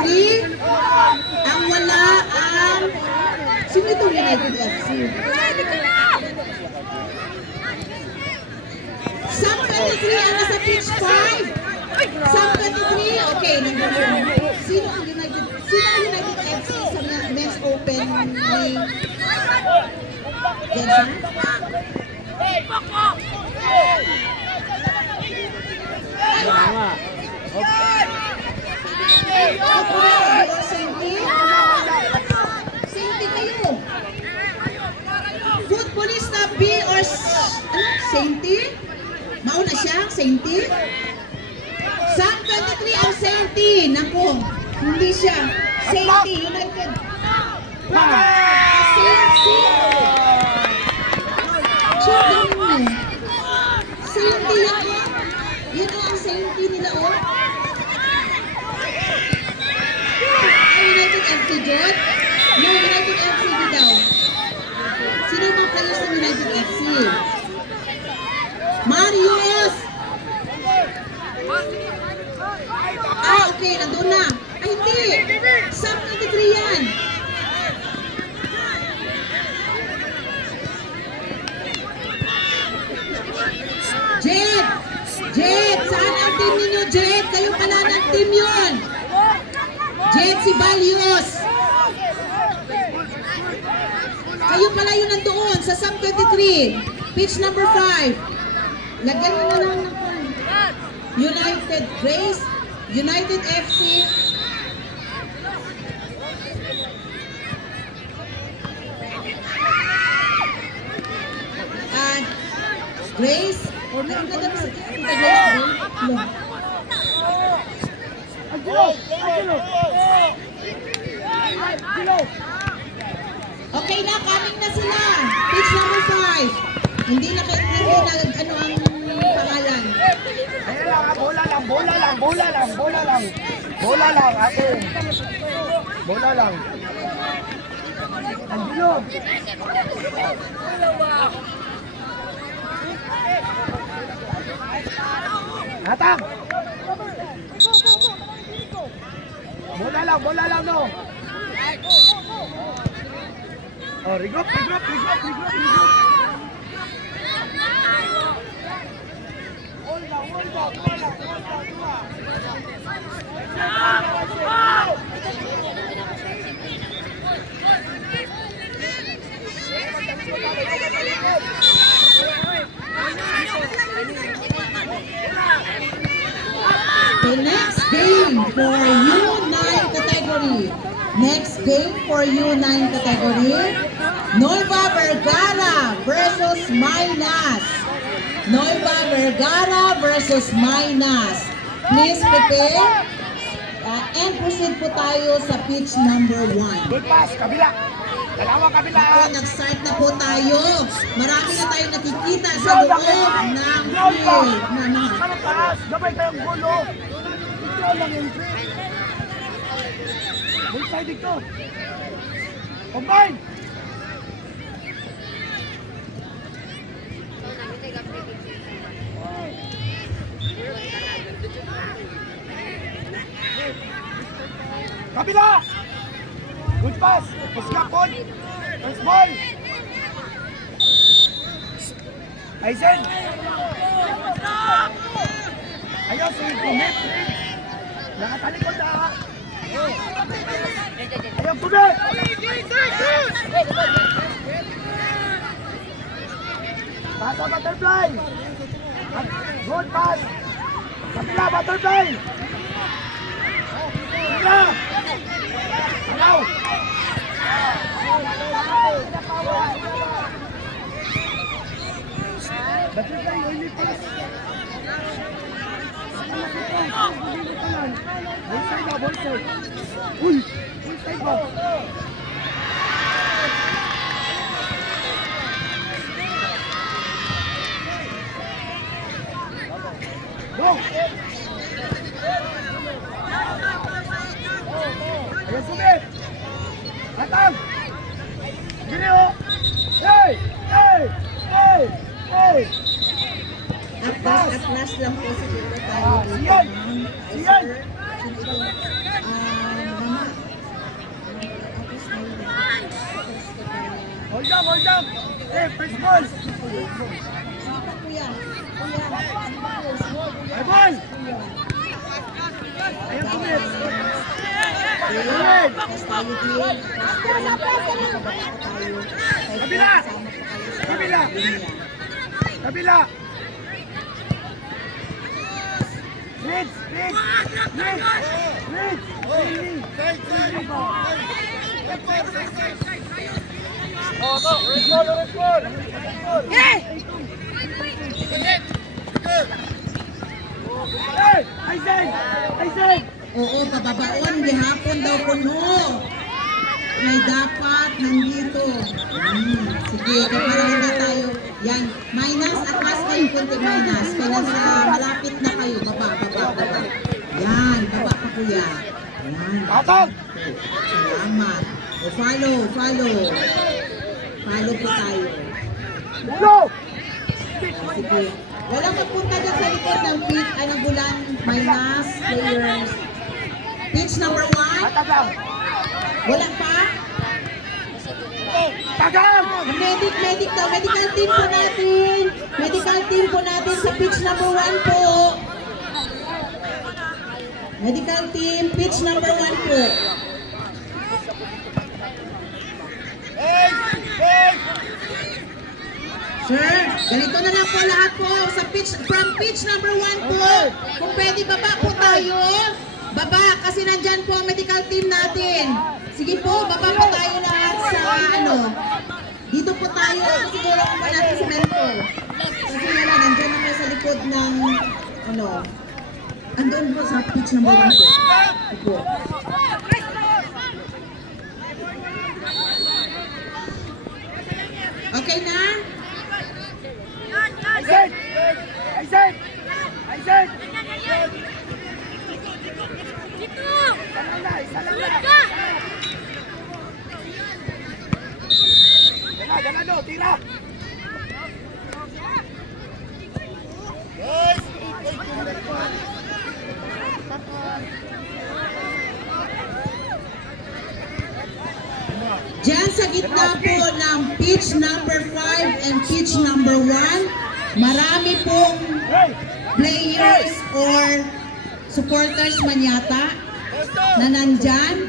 Ang wala ang... Sino itong United FC? Sam 23 ang nasa pitch 5. Sam 23, okay. Sino ang United FC sa men's open ni Jensen? Sainty kayo. Footballista B or Sainty? Mauna siya, Sainty? Sam 23 ang Sainty. Naku, hindi siya. Sainty, United. Sainty. Sainty mo. Sainty yan. Yun ang Sainty nila, oh. United FC Jod? No, United FC daw. Sino mga players ng United FC? Marius! Okay, nandun na. Ay, hindi. Sam 23 yan. Jet! Jet! Saan ang team ninyo, Jet? Kayo pala ng team yun. Jet, si Balios. Kayo pala yun nandoon sa Sam 23. Pitch number 5. Lagyan nyo na lang ng United Grace, United FC. And Grace. Ano ka dapat sa Tita Grace? Okay na, coming na sila. Pitch number 5. Hindi na ano ang pangalan. Bola lang, ate. Bola lang. Angelo. Hatang. Bola lang, no. Oh, regroup. The next game for U9 category. Next game for U9 category. Nueva Vergara versus Maynas. Nueva Vergara versus Maynas. Please prepare and proceed po tayo sa pitch number 1. Good pass, kabila. Dalawang kabila. Ako, nag-start na po tayo. Marami na tayong nakikita sa loob ng field. Ano taas? Gabay kayong gulo. Ito lang yung field. Bullseye dito. Combine. Kabila! Good pass! Puskapon! First ball! Aizen! Ayaw si Kumit! Nakatalikod na! Ayaw Kumit! Pass ang butterfly! Good pass! Kabila butterfly! Kabila! Ayaw! Butterfly, early pass! Bullseye ba, bullseye! Uy! Bullseye ba? Go! Ayan sumit! Hatang! Gini o! Hey! Hey! Hey! Hey! Atlas lang po siguro tayo. Siyan! Siyan! Eh, first ball. Kuya. Ay, ball. Ayan, tumit. Tumit. Kabila. Kabila. Kabila. Ritz. Aizen! Oo, pababaon, gihapon daw kuno. May dapat nandito. Sige, kaparahin na tayo. Yan, minus at mas kayo kunti minus. Kaya nasa malapit na kayo. Baba. Yan, baba pa kuya. Yan. Atag! Salamat. O, follow. Follow po tayo. Go! Sige. Walang magpunta dyan sa likod ng pitch, ng bulan, minus players. Pitch number 1. Atagang! Wala pa? Tagang! Medic daw. Medical team po natin sa pitch number 1 po. Medical team, pitch number 1 po. Sir, ganito na lang po lahat po. From pitch number 1 po. Kung pwede, baba po tayo. Baba, kasi nandyan po ang medical team natin. Sige po, baba po tayo lahat sa dito po tayo. Siguro kung natin si mentor. Kasi wala, nandyan naman sa likod ng andun po sa pitch number 1 po. Ito. Okay na? Aizen! Isa lang na. Dala, tira! Diyan sa gitna po ng pitch number 5 and pitch number 1, marami pong players or supporters man yata na nandyan.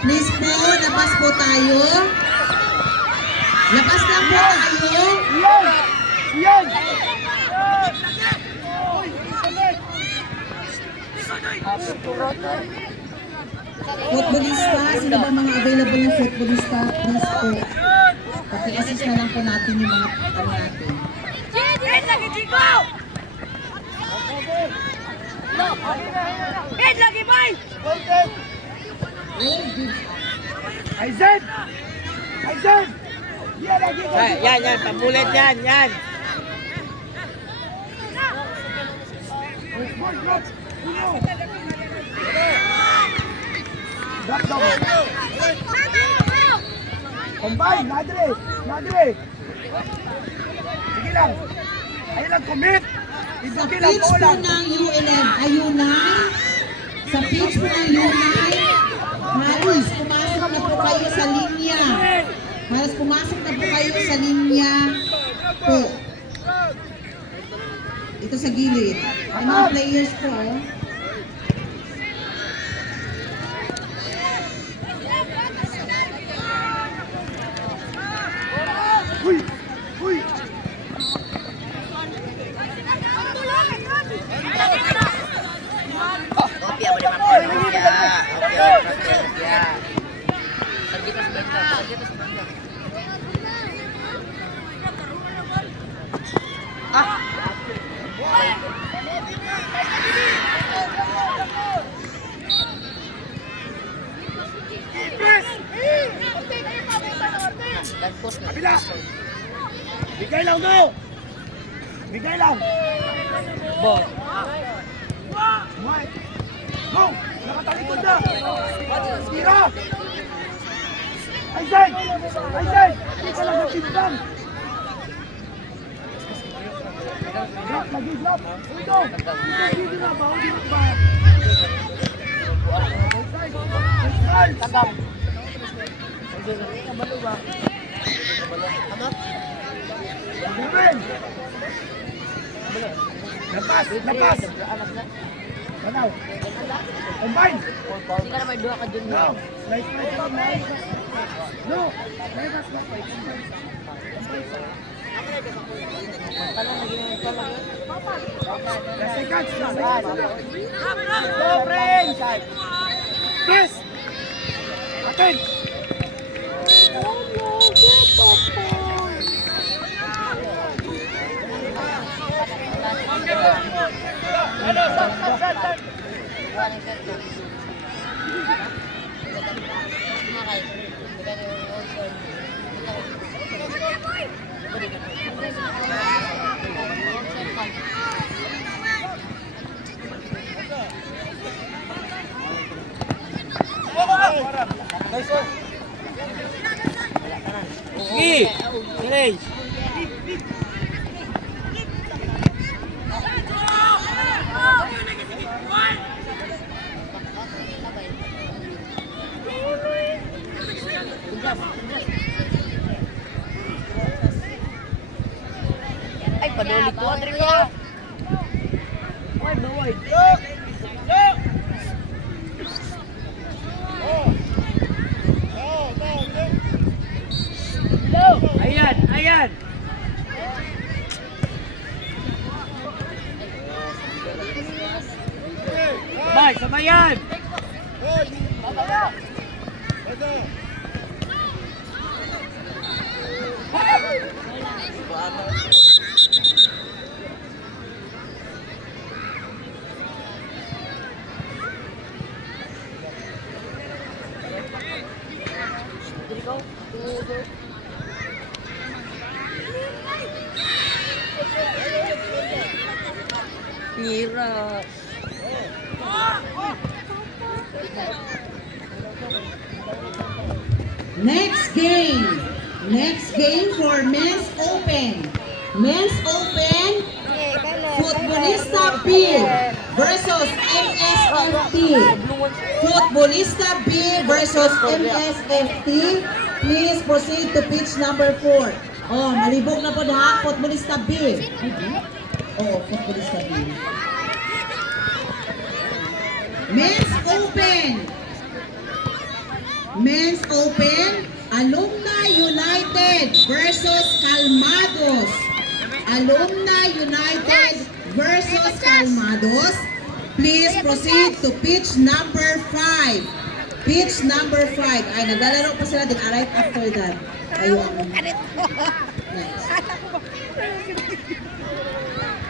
Please po, labas po tayo. Labas lang po tayo. Yan! Footballista, sino ba mga available ng footballista? Please po. Paki-assist na lang po natin yung mga natin. Lagi, boy! Aizen! Yan, lagi ko. Yan, pamulit yan. Drop down. Combine, Madre. Sige lang. Ayun lang, commit. Sa pitch po ng U11, U9, sa pitch po ng U9, halos pumasok na po kayo sa linya. Po. Ito sa gilid. Ang mga players po, Uy! Kabila! Bigay lang do! Bigay lang! Ball. White! Go! Nakatalikod na! Tira! Aizen! Ika lang ng timbang! Drop! Ito! Dito na ba? Dito ba? Tagam! Gawin! Lapas! Lapas! Panaw! Combine! Hindi ka na may duha ka dun. No! Slice na ito. No! Lapas na. Last seconds! Last seconds! Go, friends! Press! Atin! Sige! Sige! Ay, padulit ko, Adriano. Wide, wide. Ayan! Ayan! Sabay! Sabayan! Hirap. Next game. Next game for Men's Open. Men's Open, Futbolista B versus MSFT. Futbolista B versus MSFT. Please proceed to pitch number 4. Oh, malibog na po ha, Futbolista B. Oh, Futbolista B. Men's Open. Men's Open, Alumni United versus Calmados. Alumni United versus Calmados. Please proceed to pitch number 5. Pitch number 5. Ay, naglalaro pa sila din. Right after that. Ayun. Next.